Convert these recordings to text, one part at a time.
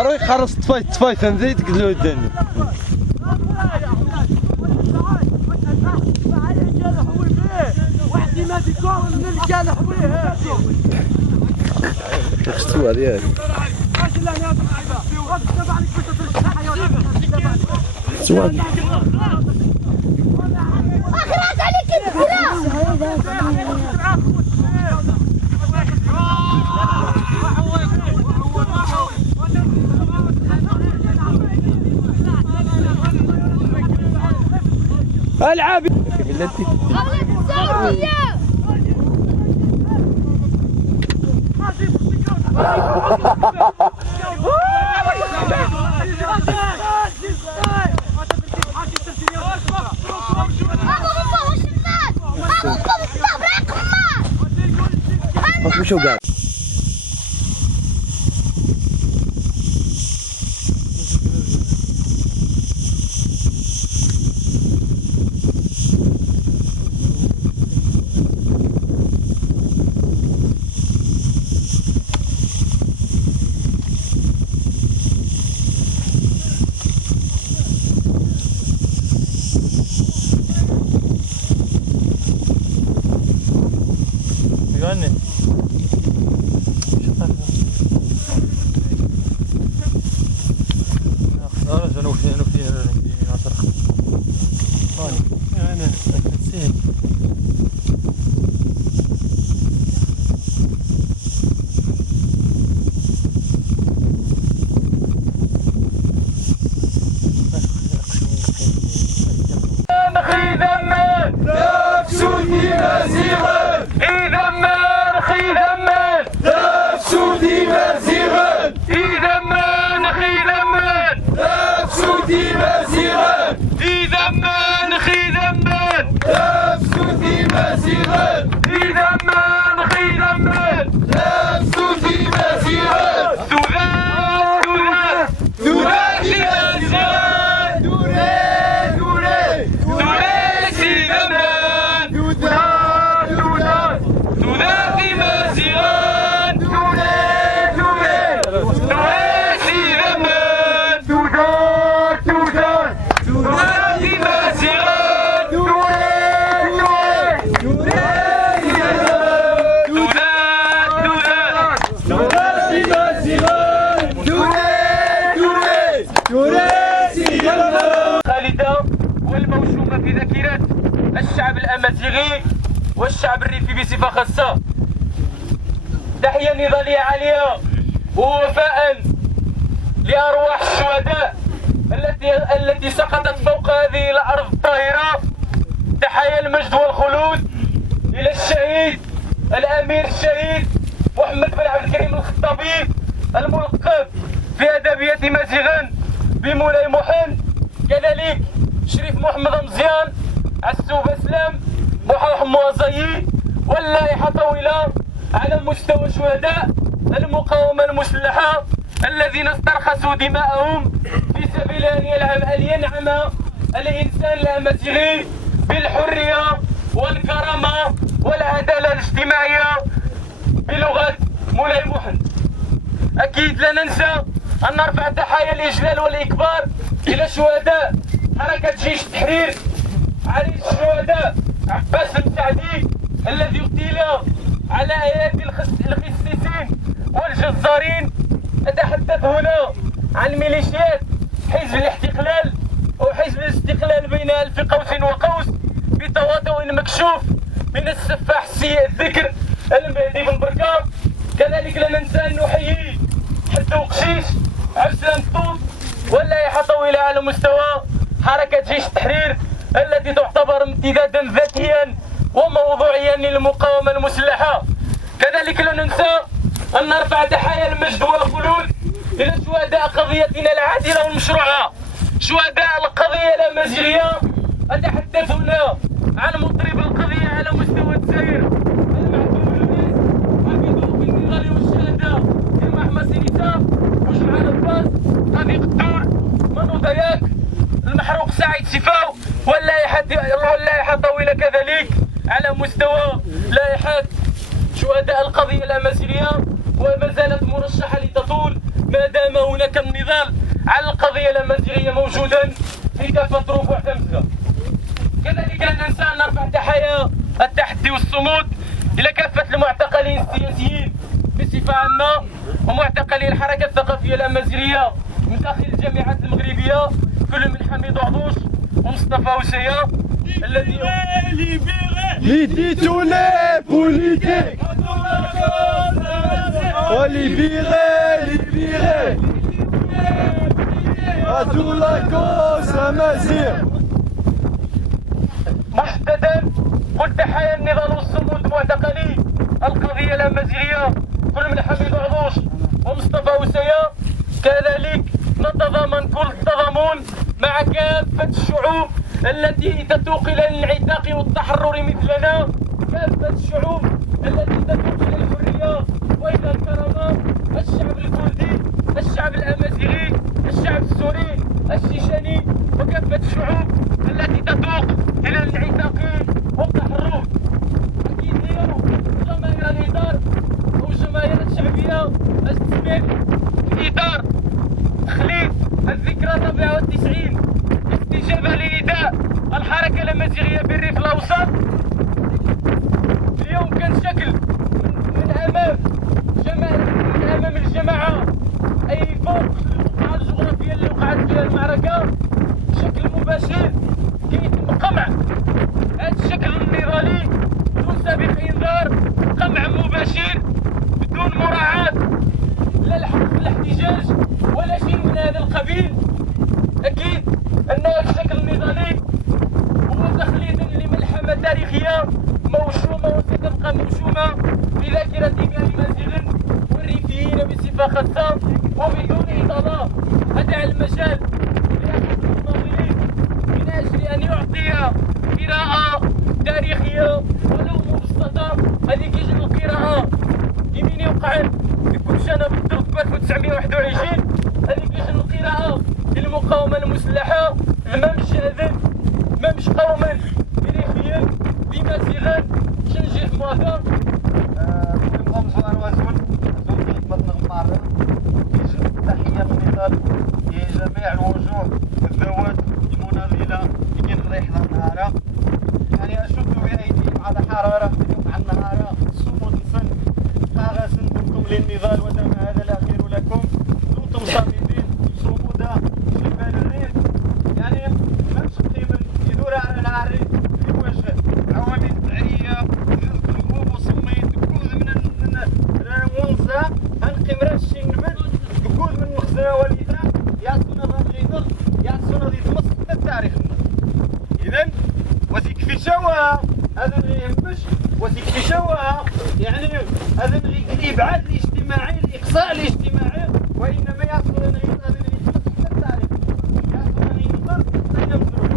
اروح خرص طفاي فهمتي تقدلو الدنيا. واحد ما فيكم من الرجال حويه خشتوها ديالي سواد اخرات عليك الفراس العاب شو قاعد يغني خالدة والموسومة في ذاكرة الشعب الأمازيغي والشعب الريفي بصفة خاصة. تحية نضالية عالية ووفاء لأرواح الشهداء التي سقطت فوق هذه الأرض الطاهرة. تحية المجد والخلود إلى الشهيد الأمير الشهيد محمد بن عبد الكريم الخطابي الملقب في أدبية مازيغان بمولاي محن، كذلك شريف محمد مزيان، عسو بسلام، بوحوح موازي، واللائحة طويلة على مستوى شهداء المقاومة المسلحة الذين استرخصوا دماءهم في سبيل أن ينعم الإنسان الأمازيغي بالحرية والكرامة والعدالة الاجتماعية بلغة مولاي محن. أكيد لا ننسى أن نرفع تحايا الإجلال والإكبار إلى شهداء حركة جيش التحرير، علي الشهداء عباس المسعدي الذي اغتيل على أيادي الخسيسين والجزارين. أتحدث هنا عن ميليشيات حزب الاحتقلال أو حزب الاستقلال بين ألف قوس وقوس بتواطؤ مكشوف من السفاح السيء الذكر المهدي بن بركة. كذلك لا ننسى أن نحيي حد وقشيش عبد السلام الطوط واللائحة طويلة على مستوى حركة جيش التحرير التي تعتبر امتدادا ذاتيا وموضوعيا للمقاومة المسلحة. كذلك لا ننسى أن نرفع تحايا المجد والخلود إلى شهداء قضيتنا العادلة والمشروعة، شهداء القضية الأمازيغية. أتحدث هنا عن مطرب القضية على مستوى الجزائر المعتوه لونيس، حفيظ بالنضال والشهادة محمد سينيسا، وجمعان الباس، قاضي قدور، منو ضياك، المحروق سعيد سفاو، واللائحة طويلة كذلك على مستوى لائحات شهداء القضية الأمازيغية، وما زالت مرشحة لتطول ما دام هناك النضال على القضية الأمازيغية موجودا في كافة ربوع تمزة. كذلك لا ننسى أن نرفع تحايا التحدي والصمود إلى كافة المعتقلين السياسيين بصفة عامة ومعتقلي الحركة الثقافية الأمازيغية من داخل الجامعات المغربية، كل من حميد عضوش ومصطفى وسيا الذي Libérez politique. Oh, libérez. À tout la cause Amazigh. محددا قلت تحايا النضال والصمود معتقلي القضية الأمازيغية كل من حميد عضوش ومصطفى وسيا، كذلك نتضامن كل التضامن مع كافة الشعوب التي تتوق إلى الانعتاق والتحرر مثلنا، كافة الشعوب التي تتوق إلى الحرية وإلى الكرامة، الشعب الكردي، الشعب الأمازيغي، الشعب السوري، الشيشاني، وكافة الشعوب التي تتوق إلى الانعتاق والتحرر. أكيد اليوم جماهير الإدار أو الجماهير الشعبية تستمر في إطار تخليد الذكرى 97 استجابة لنداء الحركة الأمازيغية بالريف الأوسط. اليوم كان شكل من أمام الجماعة أي فوق القاعة الجغرافية اللي وقعت فيها المعركة بشكل مباشر كيتم قمع هذا الشكل النضالي بدون سابق إنذار، قمع مباشر بدون مراعاة لا الحق الاحتجاج ولا شيء من هذا القبيل. أكيد أن هذا الشكل النضالي هو تخليد لملحمة تاريخية موشومة وستبقى موشومة في ذاكرة الأمازيغ والريفيين بصفة خاصة وبدون إطالة. هذا المجال لأحد الناظرين من أجل أن يعطي قراءة تاريخية ولو مبسطة. هذه كيجي القراءة لمين يوقع بكل سنة بالضبط 1921. هذه كيجي القراءة للمقاومة المسلحة مامش هذا مامش قوما ريفيا بمازيغان شنجيح مواطن تحية النضال لجميع الوجوه الذوات المناضلة اللي كنريح النهار، يعني أشد بأيديهم على حرارة مع النهار صمود سن قاغا سندكم للنضال ودام هذا الأخير لكم دمتم صامدين صمودا جبال الريف. يعني مامش قيمة يدور على العري في وجه عوامل التعرية الكوب وصميت كوذ من ونزة هنقمر الشي نبت بكوذ من مخزنة وليدة يعطونا ضغيضة يعطونا ضيط مصر التاريخ. إذن وزيك في شواها هذا اللي يهمش وزيك في شواها، يعني هذا الإبعاد الاجتماعي الإقصاء الاجتماعي، وإنما يعطونا ضيط هذا اللي مصر التاريخ يعطونا ضيط حتى ينظروا.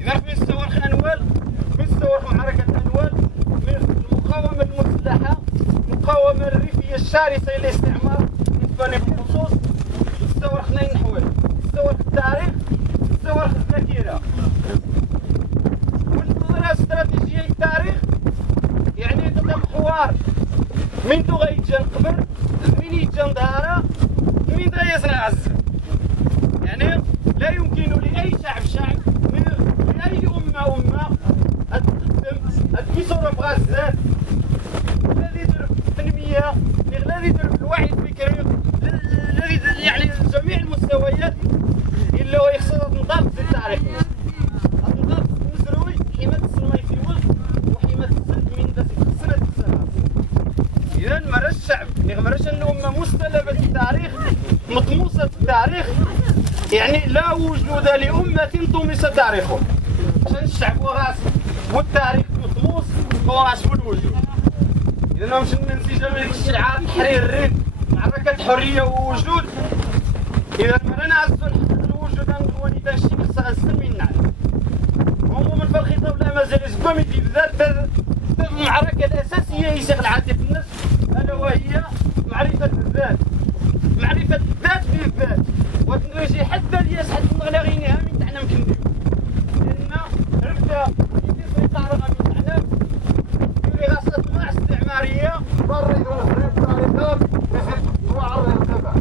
إذا في مستوى الأنوال مستوى حركة الأنوال من المقاومة المسلحة المقاومة الريفية الشرسة للاستعمار بالنسبة بالخصوص مستوى اثنين نحوال مستوى التاريخ مستوى الذاكرة والنظرة الاستراتيجية للتاريخ. يعني تطلق حوار من دو غيتجان قبر من يتجان ظهرة من دا يزرع عزة. يعني لا يمكن لأي شعب لأي أمة أن تقدم الكسورة في غزة الذي يدير التنمية الذي يدير الوعي الفكري الذي يعني جميع المستويات إلا هو يخصص نضال في التاريخ. النضال المزروي حماية السلميتيوة وحماية السد من سنة السنة. إذن مرة الشعب مرة أن أمة مستلبة التاريخ مطموسة التاريخ، يعني لا وجود لأمة طمس تاريخه عشان الشعب وغاس والتاريخ مطموس وغاس بالوجود. إذا مش ننسى جميع الشعار تحرير الريف معركة حرية ووجود. إذا مرنا الوجود عند الوالدة الشيء خصها السن نعرف. عموما في الخطاب الأمازيغي زبامي بالذات المعركة الأساسية هي شغل عاطفة النفس، ألا وهي معرفة الذات. معرفة الذات بالذات وتنجي حتى الياس حتى المغلاغينها من تحنا مكنديو لأن ربدا يدير طارقة من تحنا في غاصة مع استعمارية برد ونصرف طارقات بزيد وعرض التبع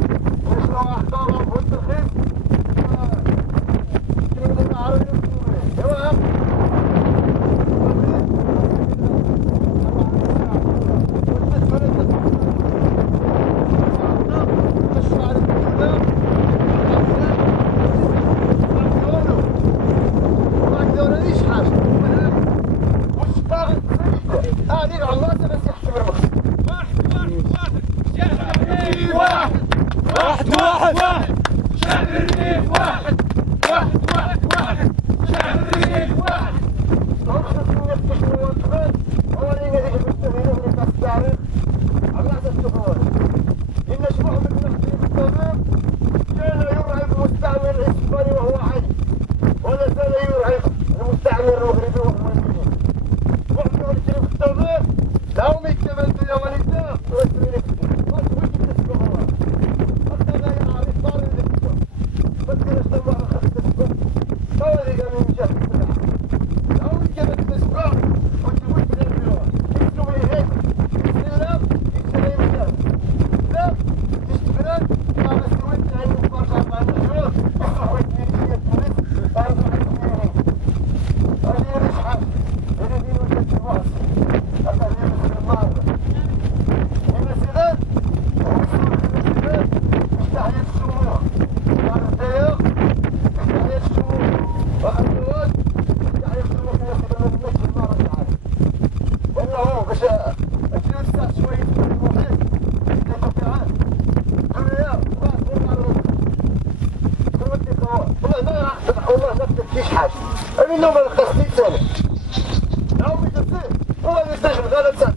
كاينش حاجه انا لو ما لقاش 100 سنه هو اللي تسير هو اللي تجبد هذا تاع